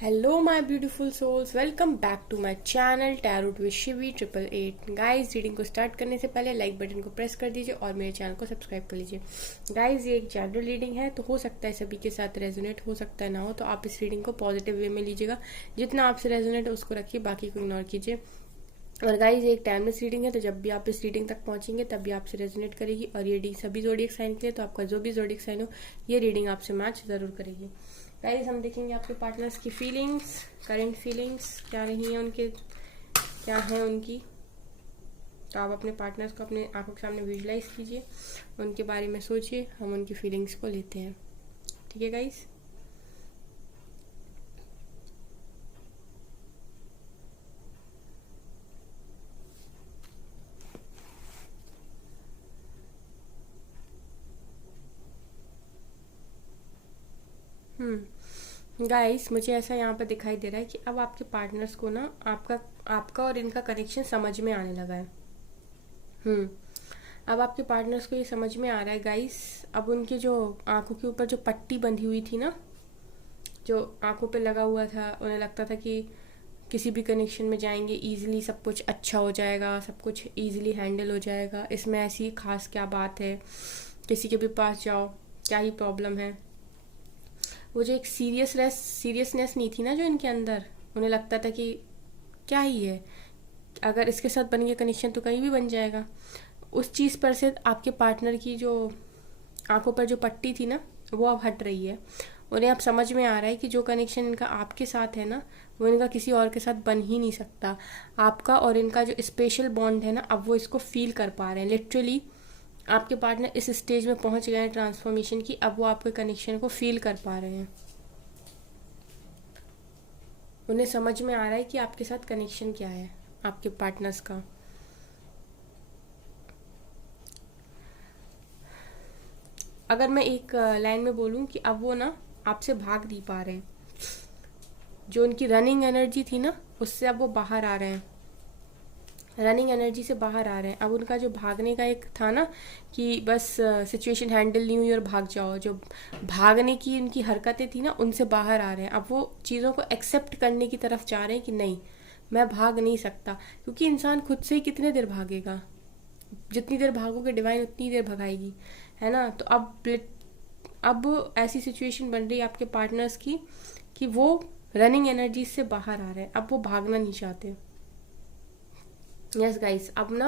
Hello my beautiful souls, welcome back to my channel tarot with Shivi 888। Guys, reading को start करने से पहले like button को press कर दीजिए और मेरे चैनल को सब्सक्राइब कर लीजिए। गाइस, ये एक जनरल रीडिंग है, तो हो सकता है सभी के साथ रेजोनेट, हो सकता है ना हो, तो आप इस रीडिंग को पॉजिटिव वे में लीजिएगा। जितना आपसे रेजोनेट है उसको रखिए, बाकी को इग्नोर कीजिए। और गाइज, ये एक टाइमलेस रीडिंग है, तो जब भी आप इस रीडिंग तक पहुंचेंगे तब भी आपसे रेजोनेट करेगी। और ये रीडिंग सभी जोडियक साइन के लिए, तो आपका जो भी जोडियक साइन हो ये रीडिंग आपसे मैच जरूर करेगी। गाइज, हम देखेंगे आपके पार्टनर्स की फीलिंग्स, करंट फीलिंग्स क्या रही हैं उनके, क्या है उनकी। तो आप अपने पार्टनर्स को अपने आंखों के सामने विजुलाइज कीजिए, उनके बारे में सोचिए, हम उनकी फीलिंग्स को लेते हैं। ठीक है गाइज। गाइस, मुझे ऐसा यहाँ पर दिखाई दे रहा है कि अब आपके पार्टनर्स को ना आपका आपका और इनका कनेक्शन समझ में आने लगा है। अब आपके पार्टनर्स को ये समझ में आ रहा है गाइस। अब उनके जो आंखों के ऊपर जो पट्टी बंधी हुई थी ना, जो आंखों पे लगा हुआ था, उन्हें लगता था कि किसी भी कनेक्शन में जाएंगे इजीली सब कुछ अच्छा हो जाएगा, सब कुछ इजीली हैंडल हो जाएगा, इसमें ऐसी खास क्या बात है, किसी के भी पास जाओ क्या ही प्रॉब्लम है। वो जो एक सीरियसनेस नहीं थी ना जो इनके अंदर, उन्हें लगता था कि क्या ही है, अगर इसके साथ बन गया कनेक्शन तो कहीं भी बन जाएगा। उस चीज़ पर से आपके पार्टनर की जो आंखों पर जो पट्टी थी ना, वो अब हट रही है। उन्हें अब समझ में आ रहा है कि जो कनेक्शन इनका आपके साथ है ना, वो इनका किसी और के साथ बन ही नहीं सकता। आपका और इनका जो स्पेशल बॉन्ड है ना, अब वो इसको फील कर पा रहे हैं लिटरली। आपके पार्टनर इस स्टेज में पहुंच गए हैं ट्रांसफॉर्मेशन की, अब वो आपके कनेक्शन को फील कर पा रहे हैं। उन्हें समझ में आ रहा है कि आपके साथ कनेक्शन क्या है आपके पार्टनर्स का। अगर मैं एक लाइन में बोलूं कि अब वो ना आपसे भाग नहीं पा रहे हैं, जो उनकी रनिंग एनर्जी थी ना उससे अब वो बाहर आ रहे हैं, रनिंग एनर्जी से बाहर आ रहे हैं। अब उनका जो भागने का एक था ना कि बस सिचुएशन हैंडल नहीं हुई और भाग जाओ, जो भागने की उनकी हरकतें थी ना उनसे बाहर आ रहे हैं। अब वो चीज़ों को एक्सेप्ट करने की तरफ जा रहे हैं कि नहीं, मैं भाग नहीं सकता, क्योंकि इंसान खुद से ही कितने देर भागेगा, जितनी देर भागोगे डिवाइन उतनी देर भगाएगी, है ना। तो अब ऐसी सिचुएशन बन रही है आपके पार्टनर्स की कि वो रनिंग एनर्जी से बाहर आ रहे हैं, अब वो भागना नहीं चाहते। यस गाइस, अब ना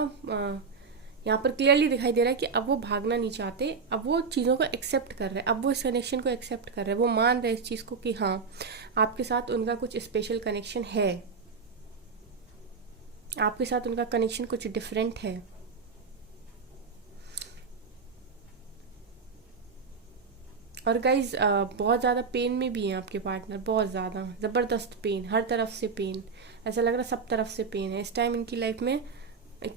यहाँ पर क्लियरली दिखाई दे रहा है कि अब वो भागना नहीं चाहते, अब वो चीज़ों को एक्सेप्ट कर रहे हैं, अब वो इस कनेक्शन को एक्सेप्ट कर रहे हैं, वो मान रहे हैं इस चीज़ को कि हाँ आपके साथ उनका कुछ स्पेशल कनेक्शन है, आपके साथ उनका कनेक्शन कुछ डिफरेंट है। और गाइज, बहुत ज़्यादा पेन में भी हैं आपके पार्टनर, बहुत ज़्यादा ज़बरदस्त पेन, हर तरफ से पेन, ऐसा लग रहा है सब तरफ से पेन है इस टाइम इनकी लाइफ में।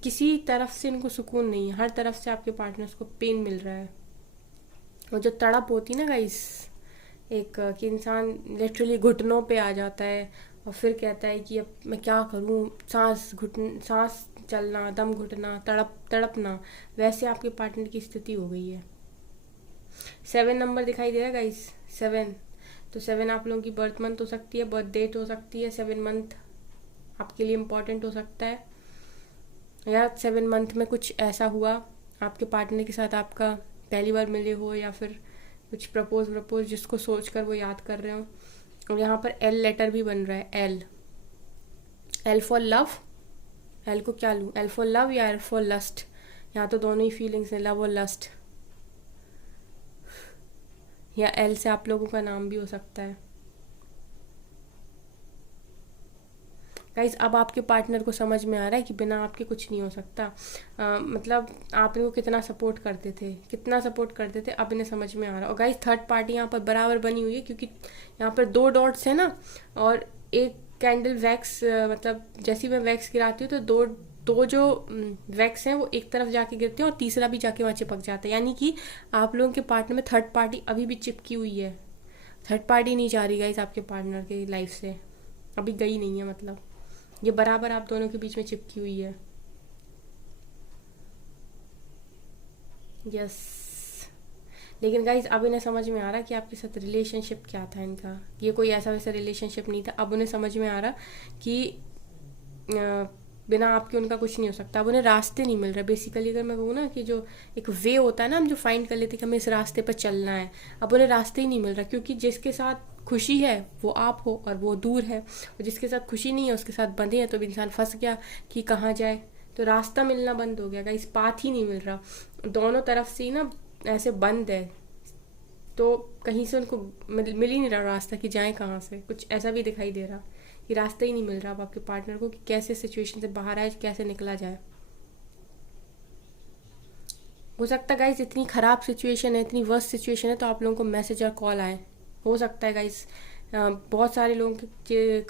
किसी तरफ से इनको सुकून नहीं है, हर तरफ से आपके पार्टनर्स को पेन मिल रहा है। और जो तड़प होती ना गाइस, एक कि इंसान लिटरली घुटनों पे आ जाता है और फिर कहता है कि अब मैं क्या करूं, सांस चलना, दम घुटना, तड़प तड़पना, वैसे आपके पार्टनर की स्थिति हो गई है। 7 नंबर दिखाई दे रहा है गाइस, 7। तो 7 आप लोगों की बर्थ मंथ हो सकती है, बर्थ डेट हो सकती है, 7 मंथ आपके लिए इम्पोर्टेंट हो सकता है, या 7 मंथ में कुछ ऐसा हुआ आपके पार्टनर के साथ, आपका पहली बार मिले हो, या फिर कुछ प्रपोज जिसको सोच कर वो याद कर रहे हो। और यहाँ पर एल लेटर भी बन रहा है, L, L for love. L को क्या लूँ, एल फॉर लव या एल फॉर लस्ट, यहाँ तो दोनों ही फीलिंग्स हैं, लव और लस्ट, या एल से आप लोगों का नाम भी हो सकता है। गाइज, अब आपके पार्टनर को समझ में आ रहा है कि बिना आपके कुछ नहीं हो सकता। मतलब आप इनको कितना सपोर्ट करते थे, कितना सपोर्ट करते थे, अब इन्हें समझ में आ रहा है। और गाइज, थर्ड पार्टी यहाँ पर बराबर बनी हुई है, क्योंकि यहाँ पर 2 डॉट्स है ना, और एक कैंडल वैक्स, मतलब जैसे ही मैं वैक्स गिराती हूँ तो दो दो जो वैक्स हैं वो एक तरफ जाके गिरते हैं और तीसरा भी जाके वहाँ चिपक जाता है, यानी कि आप लोगों के पार्टनर में थर्ड पार्टी अभी भी चिपकी हुई है। थर्ड पार्टी नहीं जा रही गाइज आपके पार्टनर की लाइफ से, अभी गई नहीं है, मतलब ये बराबर आप दोनों के बीच में चिपकी हुई है। यस लेकिन गाइज अब इन्हें समझ में आ रहा कि आपके साथ रिलेशनशिप क्या था इनका, ये कोई ऐसा वैसा रिलेशनशिप नहीं था। अब उन्हें समझ में आ रहा कि बिना आपके उनका कुछ नहीं हो सकता। अब उन्हें रास्ते नहीं मिल रहे। बेसिकली अगर मैं कहूँ ना कि जो एक वे होता है ना, हम जो फाइंड कर लेते हैं कि हमें इस रास्ते पर चलना है, अब उन्हें रास्ते ही नहीं मिल रहा, क्योंकि जिसके साथ खुशी है वो आप हो और वो दूर है, और जिसके साथ खुशी नहीं है उसके साथ बंधे हैं, तो इंसान फंस गया कि कहाँ जाए। तो रास्ता मिलना बंद हो गया, इस पाथ ही नहीं मिल रहा, दोनों तरफ से ही ना ऐसे बंद है। तो कहीं से उनको मिल ही नहीं रहा रास्ता कि जाए कहाँ से। कुछ ऐसा भी दिखाई दे रहा कि रास्ता ही नहीं मिल रहा अब आपके पार्टनर को कि कैसे सिचुएशन से बाहर आए, कैसे निकला जाए। हो सकता है गाइज इतनी ख़राब सिचुएशन है, इतनी वर्स्ट सिचुएशन है, तो आप लोगों को मैसेज और कॉल आए। हो सकता है गाइज बहुत सारे लोगों के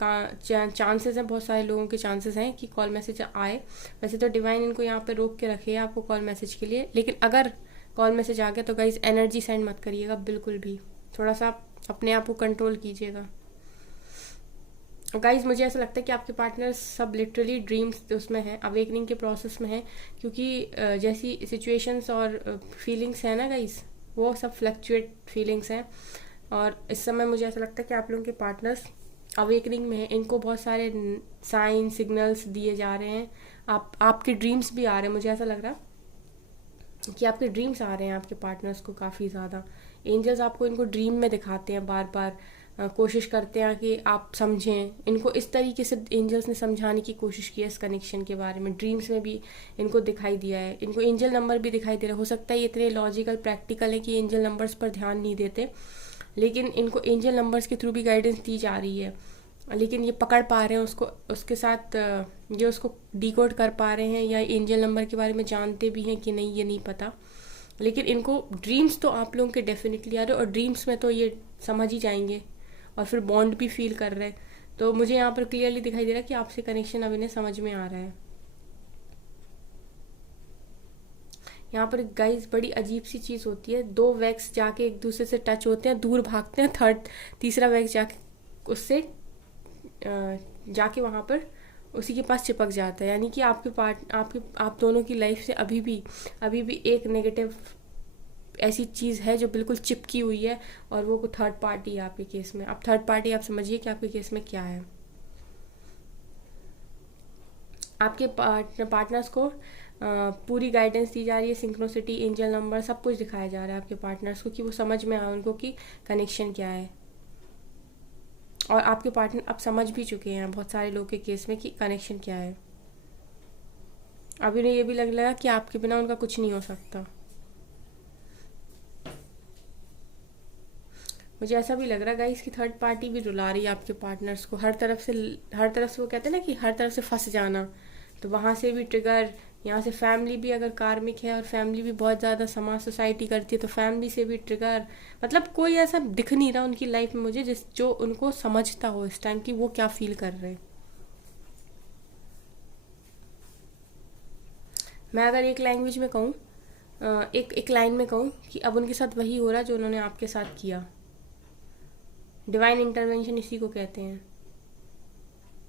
चांसेस हैं, बहुत सारे लोगों के चांसेस हैं कि कॉल मैसेज आए। वैसे तो डिवाइन इनको यहाँ पे रोक के रखे है आपको कॉल मैसेज के लिए, लेकिन अगर कॉल मैसेज आ गया तो गाइज एनर्जी सेंड मत करिएगा बिल्कुल भी। थोड़ा सा अपने आप को कंट्रोल कीजिएगा। गाइज मुझे ऐसा लगता है कि आपके पार्टनर सब लिटरली ड्रीम्स उसमें हैं, अवेकनिंग के प्रोसेस में है, क्योंकि जैसी सिचुएशंस और फीलिंग्स हैं ना गाइज, वो सब फ्लक्चुएट फीलिंग्स हैं। और इस समय मुझे ऐसा लगता है कि आप लोगों के पार्टनर्स अवेकनिंग में हैं। इनको बहुत सारे साइन सिग्नल्स दिए जा रहे हैं। आपके ड्रीम्स भी आ रहे हैं। मुझे ऐसा लग रहा है कि आपके ड्रीम्स आ रहे हैं आपके पार्टनर्स को काफ़ी ज़्यादा। एंजल्स आपको इनको ड्रीम में दिखाते हैं बार बार, कोशिश करते हैं कि आप समझें इनको। इस तरीके से एंजल्स ने समझाने की कोशिश की है इस कनेक्शन के बारे में। ड्रीम्स में भी इनको दिखाई दिया है, इनको एंजल नंबर भी दिखाई दे रहा है। हो सकता है ये इतने लॉजिकल प्रैक्टिकल है कि एंजल नंबर्स पर ध्यान नहीं देते, लेकिन इनको एंजल नंबर्स के थ्रू भी गाइडेंस दी जा रही है। लेकिन ये पकड़ पा रहे हैं उसको, उसके साथ ये उसको डिकोड कर पा रहे हैं, या एंजल नंबर के बारे में जानते भी हैं कि नहीं, ये नहीं पता। लेकिन इनको ड्रीम्स तो आप लोगों के डेफिनेटली आ रहे हैं, और ड्रीम्स में तो ये समझ ही जाएंगे और फिर बॉन्ड भी फील कर रहे हैं। तो मुझे यहाँ पर क्लियरली दिखाई दे रहा है कि आपसे कनेक्शन अब इन्हें समझ में आ रहा है। यहाँ पर गाइस बड़ी अजीब सी चीज़ होती है, दो वैक्स जाके एक दूसरे से टच होते हैं, दूर भागते हैं, तीसरा वैक्स जाके उससे जाके वहाँ पर उसी के पास चिपक जाता है। यानी कि आप दोनों की लाइफ से अभी भी एक नेगेटिव ऐसी चीज़ है जो बिल्कुल चिपकी हुई है, और वो थर्ड पार्टी है आपके केस में। अब थर्ड पार्टी आप समझिए कि आपके केस में क्या है। आपके पार्टनर्स को पूरी गाइडेंस दी जा रही है, सिंक्रोसिटी, एंजल नंबर, सब कुछ दिखाया जा रहा है आपके पार्टनर्स को कि वो समझ में आए उनको कि कनेक्शन क्या है। और आपके पार्टनर अब समझ भी चुके हैं बहुत सारे लोग के केस में कि कनेक्शन क्या है। अभी उन्हें ये भी लग लगा कि आपके बिना उनका कुछ नहीं हो सकता। मुझे ऐसा भी लग रहा है गाइस कि थर्ड पार्टी भी रुला रही है आपके पार्टनर्स को हर तरफ से। वो कहते हैं ना कि हर तरफ से फंस जाना, तो वहाँ से भी ट्रिगर, यहाँ से फैमिली भी अगर कार्मिक है और फैमिली भी बहुत ज़्यादा समाज सोसाइटी करती है, तो फैमिली से भी ट्रिगर। मतलब कोई ऐसा दिख नहीं रहा उनकी लाइफ में मुझे जो उनको समझता हो इस टाइम कि वो क्या फील कर रहे हैं। मैं अगर एक लैंग्वेज में कहूँ, एक लाइन में कहूँ कि अब उनके साथ वही हो रहा है जो उन्होंने आपके साथ किया। डिवाइन इंटरवेंशन इसी को कहते हैं।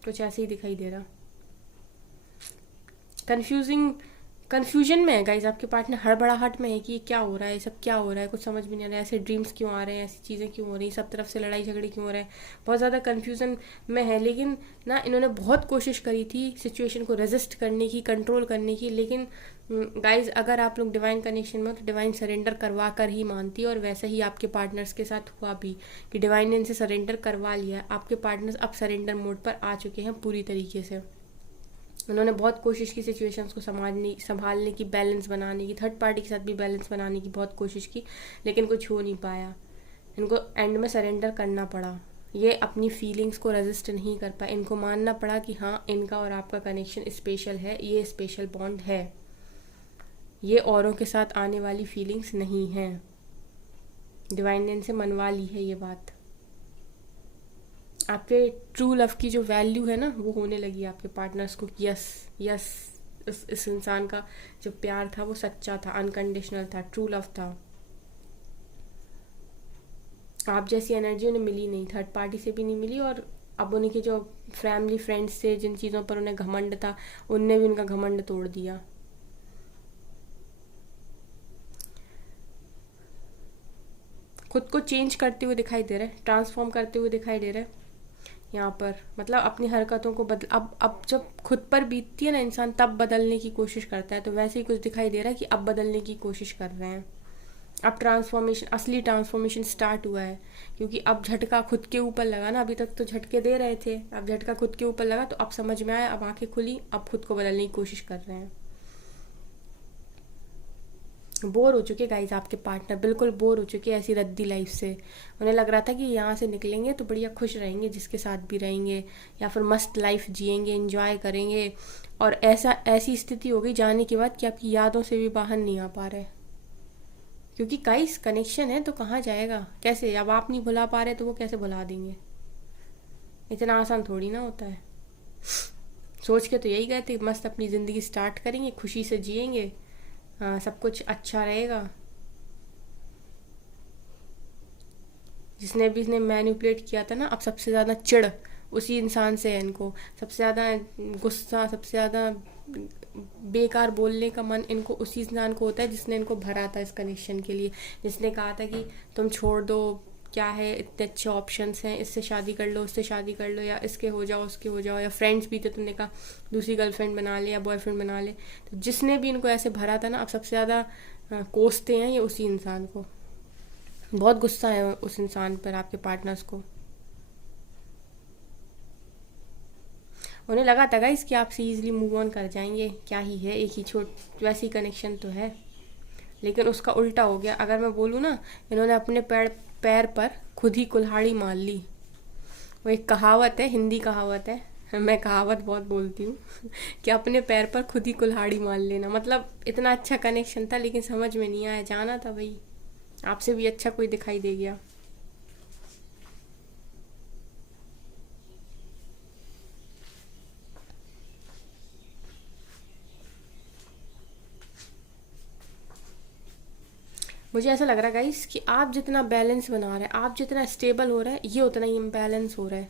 कुछ ऐसे ही दिखाई दे रहा। कन्फ्यूजन में है गाइज आपके पार्टनर, हड़बड़ाहट में है कि ये क्या हो रहा है, ये सब क्या हो रहा है, कुछ समझ में नहीं आ रहा है। ऐसे ड्रीम्स क्यों आ रहे हैं, ऐसी चीज़ें क्यों हो रही हैं, सब तरफ से लड़ाई झगड़े क्यों हो रहे हैं, बहुत ज़्यादा कन्फ्यूज़न में है। लेकिन ना इन्होंने बहुत कोशिश करी थी सिचुएशन को रेजिस्ट करने की, कंट्रोल करने की। लेकिन गाइज अगर आप लोग डिवाइन कनेक्शन में हो तो डिवाइन सरेंडर करवा कर ही मानती है, और वैसे ही आपके पार्टनर्स के साथ हुआ भी कि डिवाइन ने इनसे सरेंडर करवा लिया। आपके पार्टनर्स अब सरेंडर मोड पर आ चुके हैं पूरी तरीके से। उन्होंने बहुत कोशिश की सिचुएशंस को संभालने की, बैलेंस बनाने की, थर्ड पार्टी के साथ भी बैलेंस बनाने की बहुत कोशिश की, लेकिन कुछ हो नहीं पाया। इनको एंड में सरेंडर करना पड़ा। ये अपनी फीलिंग्स को रेजिस्ट नहीं कर पाए। इनको मानना पड़ा कि हाँ, इनका और आपका कनेक्शन स्पेशल है, ये स्पेशल बॉन्ड है, ये औरों के साथ आने वाली फीलिंग्स नहीं है। डिवाइन ने इनसे मनवा ली है ये बात। आपके ट्रू लव की जो वैल्यू है ना, वो होने लगी आपके पार्टनर्स को। यस यस, इस इंसान का जो प्यार था वो सच्चा था, अनकंडीशनल था, ट्रू लव था। आप जैसी एनर्जी उन्हें मिली नहीं, थर्ड पार्टी से भी नहीं मिली। और अब उन्हीं के जो फैमिली फ्रेंड्स से जिन चीज़ों पर उन्हें घमंड था, उनने भी उनका घमंड तोड़ दिया। खुद को चेंज करते हुए दिखाई दे रहा है, ट्रांसफॉर्म करते हुए दिखाई दे रहा है यहाँ पर। मतलब अपनी हरकतों को बदल, अब जब खुद पर बीतती है ना इंसान, तब बदलने की कोशिश करता है। तो वैसे ही कुछ दिखाई दे रहा है कि अब बदलने की कोशिश कर रहे हैं। अब ट्रांसफॉर्मेशन, असली ट्रांसफॉर्मेशन स्टार्ट हुआ है। क्योंकि अब झटका खुद के ऊपर लगा ना, अभी तक तो झटके दे रहे थे, अब झटका खुद के ऊपर लगा तो अब समझ में आया, अब आंखें खुली, अब खुद को बदलने की कोशिश कर रहे हैं। बोर हो चुके गाइज आपके पार्टनर, बिल्कुल बोर हो चुके ऐसी रद्दी लाइफ से। उन्हें लग रहा था कि यहाँ से निकलेंगे तो बढ़िया खुश रहेंगे, जिसके साथ भी रहेंगे, या फिर मस्त लाइफ जिएंगे, एंजॉय करेंगे। और ऐसी स्थिति हो गई जाने के बाद कि आपकी यादों से भी बाहर नहीं आ पा रहे। क्योंकि गाइस कनेक्शन है तो कहाँ जाएगा, कैसे? अब आप नहीं भुला पा रहे तो वो कैसे भुला देंगे? इतना आसान थोड़ी ना होता है। सोच के तो यही गए थे, मस्त अपनी ज़िंदगी स्टार्ट करेंगे, खुशी से जिएंगे, हाँ सब कुछ अच्छा रहेगा। जिसने भी इसने मैनिपुलेट किया था ना, अब सबसे ज़्यादा चिढ़ उसी इंसान से है इनको। सबसे ज़्यादा गुस्सा, सबसे ज़्यादा बेकार बोलने का मन इनको उसी इंसान को होता है जिसने इनको भरा था इस कनेक्शन के लिए। जिसने कहा था कि तुम छोड़ दो, क्या है, इतने अच्छे ऑप्शंस हैं, इससे शादी कर लो, उससे शादी कर लो, या इसके हो जाओ, उसके हो जाओ। या फ्रेंड्स भी थे, तुमने कहा दूसरी गर्लफ्रेंड बना ले या बॉयफ्रेंड बना ले। तो जिसने भी इनको ऐसे भरा था ना, अब सबसे ज़्यादा कोसते हैं ये उसी इंसान को। बहुत गुस्सा है उस इंसान पर, आपके पार्टनर्स को। उन्हें लगा था गाइस कि आपसे ईजिली मूव ऑन कर जाएंगे, क्या ही है, एक ही छोट वैसी कनेक्शन तो है। लेकिन उसका उल्टा हो गया। अगर मैं बोलूँ ना, इन्होंने अपने पैर पैर पर खुद ही कुल्हाड़ी मार ली। वो एक कहावत है, हिंदी कहावत है, मैं कहावत बहुत बोलती हूँ कि अपने पैर पर खुद ही कुल्हाड़ी मार लेना। मतलब इतना अच्छा कनेक्शन था लेकिन समझ में नहीं आया, जाना था भाई, आपसे भी अच्छा कोई दिखाई दे गया। मुझे ऐसा लग रहा है गाइस कि आप जितना बैलेंस बना रहे हैं, आप जितना स्टेबल हो रहा है, ये उतना ही इम्बैलेंस हो रहा है।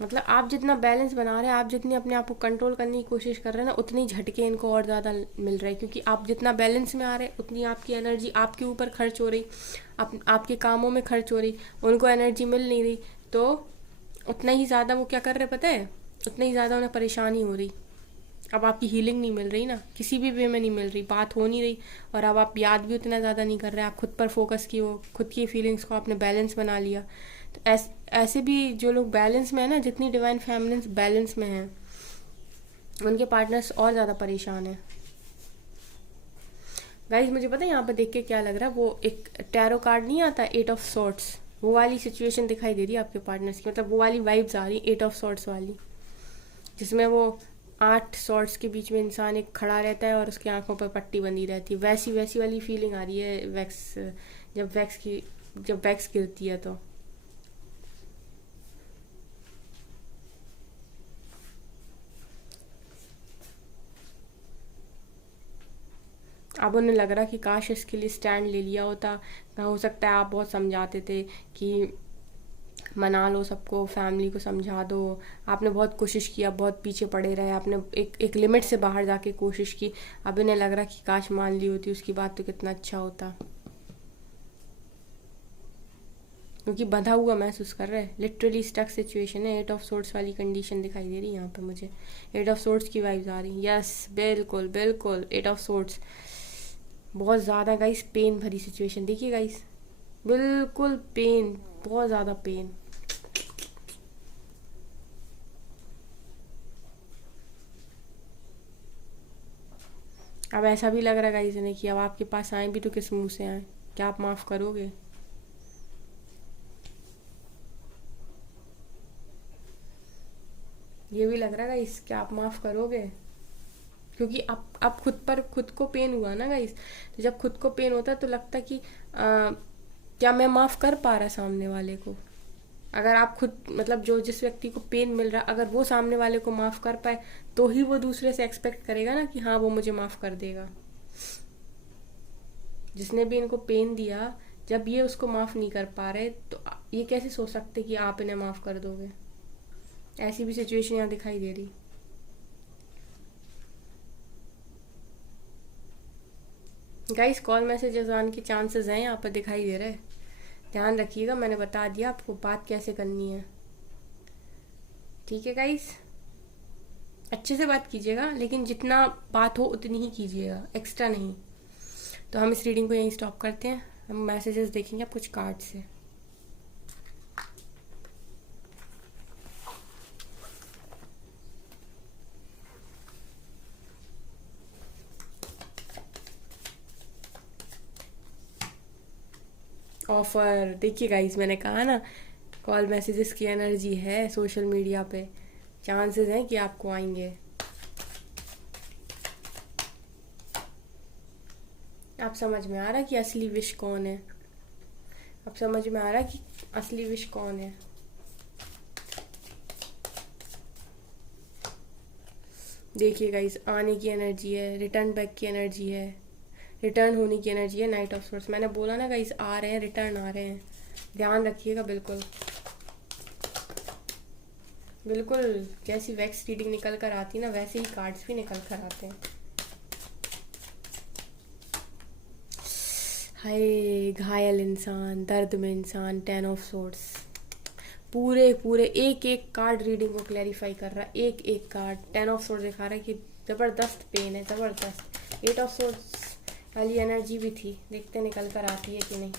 मतलब आप जितना बैलेंस बना रहे हैं, आप जितनी अपने आप को कंट्रोल करने की कोशिश कर रहे हैं ना, उतनी झटके इनको और ज़्यादा मिल रहे हैं। क्योंकि आप जितना बैलेंस में आ रहे हैं, उतनी आपकी एनर्जी आपके ऊपर खर्च हो रही, आपके कामों में खर्च हो रही, उनको एनर्जी मिल नहीं रही। तो उतना ही ज़्यादा वो क्या कर रहे पता है, उतना ही ज़्यादा उन्हें परेशानी हो रही। अब आपकी हीलिंग नहीं मिल रही ना, किसी भी वे में नहीं मिल रही, बात हो नहीं रही। और अब आप याद भी उतना ज़्यादा नहीं कर रहे, आप खुद पर फोकस किए हो, खुद की फीलिंग्स को आपने बैलेंस बना लिया। तो ऐसे भी जो लोग बैलेंस में है ना, जितनी डिवाइन फैमिलीज बैलेंस में है, उनके पार्टनर्स और ज़्यादा परेशान है। गाइज मुझे पता है यहाँ पर देख के क्या लग रहा है, वो एक टैरो कार्ड नहीं आता, 8 ऑफ सॉर्ट्स, वो वाली सिचुएशन दिखाई दे रही है आपके पार्टनर्स की। मतलब वो वाली वाइब्स आ रही, 8 ऑफ सॉर्ट्स वाली, जिसमें वो 8 सॉर्ट्स के बीच में इंसान एक खड़ा रहता है और उसकी आंखों पर पट्टी बंधी रहती है। वैसी वैसी वाली फीलिंग आ रही है वैक्स, जब वैक्स गिरती है तो। अब उन्हें लग रहा कि काश इसके लिए स्टैंड ले लिया होता। हो सकता है आप बहुत समझाते थे कि मना लो सबको, फैमिली को समझा दो। आपने बहुत कोशिश किया, बहुत पीछे पड़े रहे, आपने एक लिमिट से बाहर जाके कोशिश की। अब इन्हें लग रहा कि काश मान ली होती उसकी बात तो कितना अच्छा होता। क्योंकि बंधा हुआ महसूस कर रहे हैं, लिटरली स्टक सिचुएशन है। 8 ऑफ सोर्ट्स वाली कंडीशन दिखाई दे रही है यहाँ पे मुझे, 8 ऑफ सोर्ट्स की वाइब्स आ रही। यस बिल्कुल बिल्कुल, 8 ऑफ सोर्ट्स। बहुत ज़्यादा गाइस पेन भरी सिचुएशन, देखिए गाइस, बिल्कुल पेन, बहुत ज़्यादा पेन। अब ऐसा भी लग रहा है गाइस ने कि अब आपके पास आए भी तो किस मुंह से आए, क्या आप माफ़ करोगे? ये भी लग रहा है गाइस, क्या आप माफ़ करोगे? क्योंकि अब खुद को पेन हुआ ना गाइस। तो जब खुद को पेन होता है तो लगता है कि क्या मैं माफ़ कर पा रहा सामने वाले को? अगर आप खुद, मतलब जो जिस व्यक्ति को पेन मिल रहा, अगर वो सामने वाले को माफ़ कर पाए, तो ही वो दूसरे से एक्सपेक्ट करेगा ना कि हाँ वो मुझे माफ़ कर देगा। जिसने भी इनको पेन दिया, जब ये उसको माफ़ नहीं कर पा रहे, तो ये कैसे सोच सकते कि आप इन्हें माफ़ कर दोगे? ऐसी भी सिचुएशन यहाँ दिखाई दे रही। गाइस कॉल मैसेजेस आने के चांसेस हैं यहाँ पर, दिखाई दे रहे हैं। ध्यान रखिएगा, मैंने बता दिया आपको बात कैसे करनी है। ठीक है गाइस, अच्छे से बात कीजिएगा, लेकिन जितना बात हो उतनी ही कीजिएगा, एक्स्ट्रा नहीं। तो हम इस रीडिंग को यहीं स्टॉप करते हैं। हम मैसेजेस देखेंगे आप कुछ कार्ड से। ऑफर देखिए गाइस, मैंने कहा ना, कॉल मैसेजेस की एनर्जी है सोशल मीडिया पे, चांसेस हैं कि आपको आएंगे। आप समझ में आ रहा कि असली विश कौन है? अब समझ में आ रहा कि असली विश कौन है? देखिए गाइस, आने की एनर्जी है, रिटर्न बैक की एनर्जी है, रिटर्न होने की एनर्जी है। नाइट ऑफ सोर्स, मैंने बोला ना गाइस, आ रहे हैं, रिटर्न आ रहे हैं, ध्यान रखिएगा। बिल्कुल बिल्कुल, जैसी वैक्स रीडिंग निकल कर आती ना, वैसे ही कार्ड्स भी निकल कर आते हैं। हाय घायल इंसान, दर्द में इंसान, 10 ऑफ सोर्ड्स, पूरे पूरे एक एक कार्ड रीडिंग को क्लैरिफाई कर रहा है, एक एक कार्ड। 10 ऑफ सोर्ड्स दिखा रहा है कि ज़बरदस्त पेन है, ज़बरदस्त। 8 ऑफ सोर्ड्स वाली एनर्जी भी थी, देखते निकल कर आती है कि नहीं।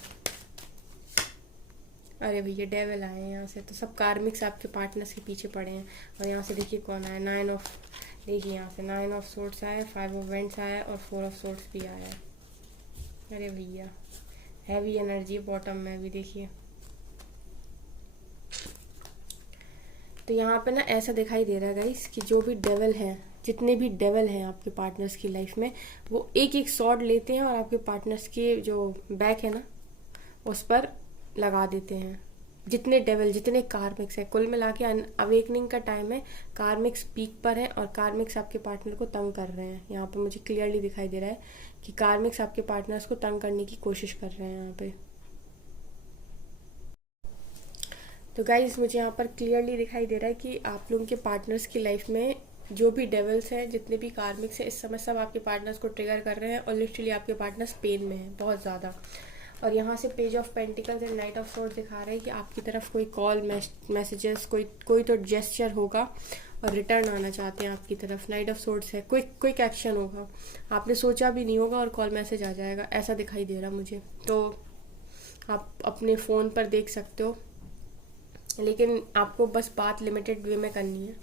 अरे भैया डेविल आए हैं यहाँ से, तो सब कार्मिक्स आपके पार्टनर्स के पीछे पड़े हैं। और यहाँ से देखिए कौन आया, 9 ऑफ, देखिए यहाँ से 9 ऑफ सोर्ड्स आया, 5 ऑफ वेंट्स आया और 4 ऑफ सोर्ड्स भी आया है। अरे भैया हैवी एनर्जी बॉटम में भी देखिए। तो यहाँ पे ना ऐसा दिखाई दे रहा है गाइस कि जो भी डेविल हैं, जितने भी डेविल हैं आपके पार्टनर्स की लाइफ में, वो एक एक सॉर्ड लेते हैं और आपके पार्टनर्स के जो बैक है ना उस पर लगा देते हैं। जितने डेविल, जितने कार्मिक्स है, कुल मिला के अवेकनिंग का टाइम है, कार्मिक्स पीक पर है और कार्मिक्स आपके पार्टनर को तंग कर रहे हैं। यहाँ पे मुझे क्लियरली दिखाई दे रहा है कि कार्मिक्स आपके पार्टनर्स को तंग करने की कोशिश कर रहे हैं यहाँ पे। तो गाइज मुझे यहाँ पर क्लियरली दिखाई दे रहा है कि आप लोगों के पार्टनर्स की लाइफ में जो भी डेविल्स हैं, जितने भी कार्मिक्स हैं, इस समय सब आपके पार्टनर्स को ट्रिगर कर रहे हैं और लिटरली आपके पार्टनर्स पेन में हैं बहुत ज़्यादा। और यहाँ से page of pentacles and night of swords दिखा रहे हैं कि आपकी तरफ कोई कॉल मैसेजेस, कोई तो जेस्चर होगा और रिटर्न आना चाहते हैं आपकी तरफ। नाइट ऑफ सोर्ड्स है, क्विक एक्शन होगा, आपने सोचा भी नहीं होगा और कॉल मैसेज आ जाएगा, ऐसा दिखाई दे रहा मुझे। तो आप अपने फ़ोन पर देख सकते हो, लेकिन आपको बस बात लिमिटेड वे में करनी है,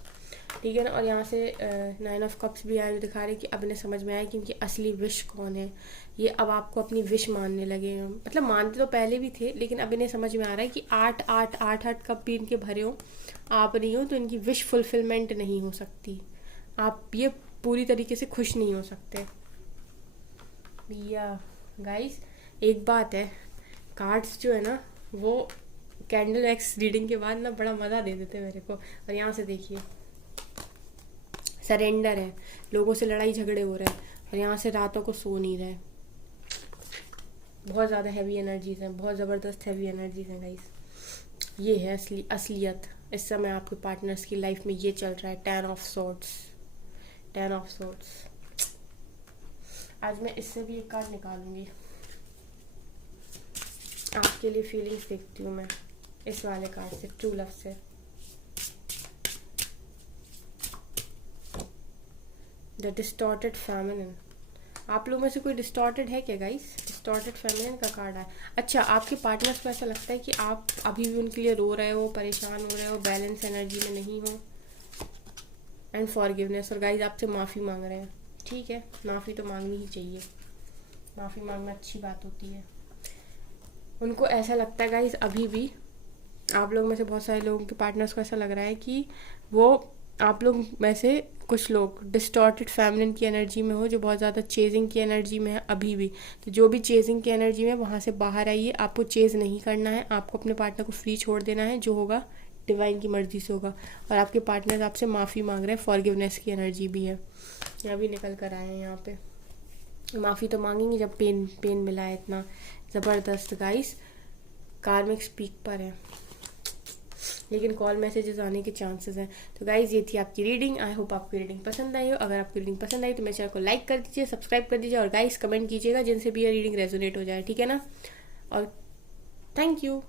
ठीक है ना। और यहाँ से 9 ऑफ कप्स भी आए, जो दिखा रहे हैं कि अब इन्हें समझ में आया कि इनकी असली विश कौन है। ये अब आपको अपनी विश मानने लगे हैं, मतलब मानते तो पहले भी थे, लेकिन अब इन्हें समझ में आ रहा है कि 8 कप भी इनके भरे हो, आप नहीं हो, तो इनकी विश फुलफिलमेंट नहीं हो सकती। आप ये पूरी तरीके से खुश नहीं हो सकते भैया। गाइस एक बात है, कार्ड्स जो है ना वो कैंडल वैक्स रीडिंग के बाद ना बड़ा मज़ा दे देते मेरे को। और यहाँ से देखिए सरेंडर है, लोगों से लड़ाई झगड़े हो रहे हैं, और यहाँ से रातों को सो नहीं रहे। बहुत ज़्यादा हैवी एनर्जीज हैं, बहुत ज़बरदस्त हैवी एनर्जीज हैं गाइस। ये है असलियत इस समय आपके पार्टनर्स की लाइफ में ये चल रहा है। 10 ऑफ सोर्ड्स, 10 ऑफ सोर्ड्स। आज मैं इससे भी एक कार्ड निकालूंगी, आपके लिए फीलिंग्स देखती हूँ मैं इस वाले कार्ड से, ट्रू लव से। The distorted feminine. आप लोग में से कोई डिस्टॉर्टेड है क्या गाइस? डिस्टॉर्टेड फेमिनिन का कार्ड है। अच्छा, आपके पार्टनर्स को ऐसा लगता है कि आप अभी भी उनके लिए रो रहे हो, परेशान हो रहे हो, बैलेंस एनर्जी में नहीं हो। एंड फॉरगिवनेस, और गाइस आपसे माफ़ी मांग रहे हैं। ठीक है, माफ़ी तो मांगनी ही चाहिए, माफ़ी मांगना अच्छी बात होती है। उनको ऐसा लगता है गाइस, अभी भी आप लोग में से बहुत सारे लोगों के पार्टनर्स को ऐसा लग रहा है कि वो आप लोग में से कुछ लोग डिस्टॉर्टेड फेमिनिन की एनर्जी में हो, जो बहुत ज़्यादा चेजिंग की एनर्जी में है अभी भी। तो जो भी चेजिंग की एनर्जी में, वहाँ से बाहर आइए। आपको चेज नहीं करना है, आपको अपने पार्टनर को फ्री छोड़ देना है, जो होगा डिवाइन की मर्जी से होगा। और आपके पार्टनर आपसे माफ़ी मांग रहे हैं, फॉरगिवनेस की एनर्जी भी है, यहाँ भी निकल कर आए हैं। यहाँ पे माफ़ी तो मांगेंगे जब पेन मिला है इतना ज़बरदस्त। गाइस कार्मिक स्पीक पर है, लेकिन कॉल मैसेजेस आने के चांसेस हैं। तो गाइज ये थी आपकी रीडिंग। आई होप आपकी रीडिंग पसंद आई हो। अगर आपकी रीडिंग पसंद आई तो मेरे चैनल को लाइक कर दीजिए, सब्सक्राइब कर दीजिए, और गाइज कमेंट कीजिएगा जिनसे भी ये रीडिंग रेजोनेट हो जाए, ठीक है ना। और थैंक यू।